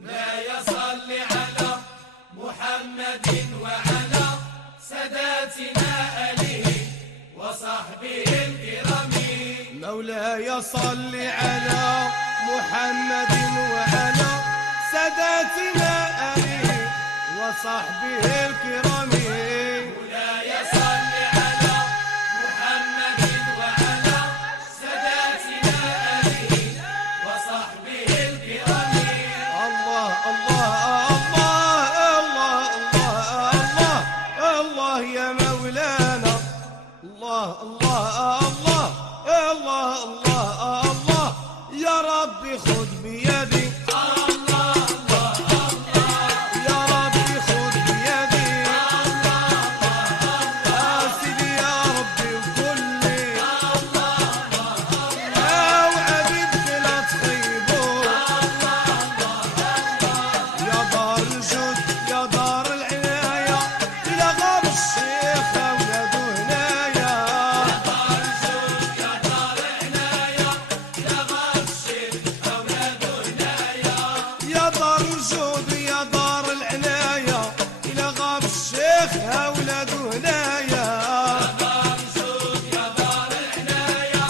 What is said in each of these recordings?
مولاي صل على محمد وعلى ساداتنا آله وصحبه الكرام. مولاي صل على محمد وعلى ساداتنا آله وصحبه الكرام. مولاي صل على محمد وعلى ساداتنا آله وصحبه الكرام. الله الله الله الله الله الله يا مولانا. الله الله الله الله الله الله يا ربي خذ بيدي. الله الله الله يا ربي خذ بيدي. الله الله يا سيدي يا ربي وقل لي الله وعبيدك لا تخيبوا. يا دار الجود يا دار العناية إلى غاب الشيخ أولاده هنايا. دار الجود يا دار عناية يا غاب الشيخ أولاده هنايا. يا دار الجود يا دار العناية إلى غاب الشيخ أولاده هنايا. دار الجود يا دار العناية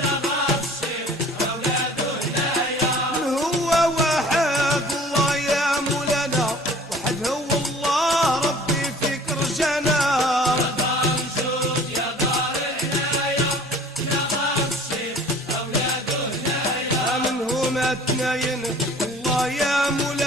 يا غاب الشيخ أولاده هنايا. من هو واحد الله يا مولانا، واحد هو الله ربي فيك رجانا. دار الجود يا دار العناية يا غاب الشيخ أولاده هنايا. من هما اثنين الله يا مولانا،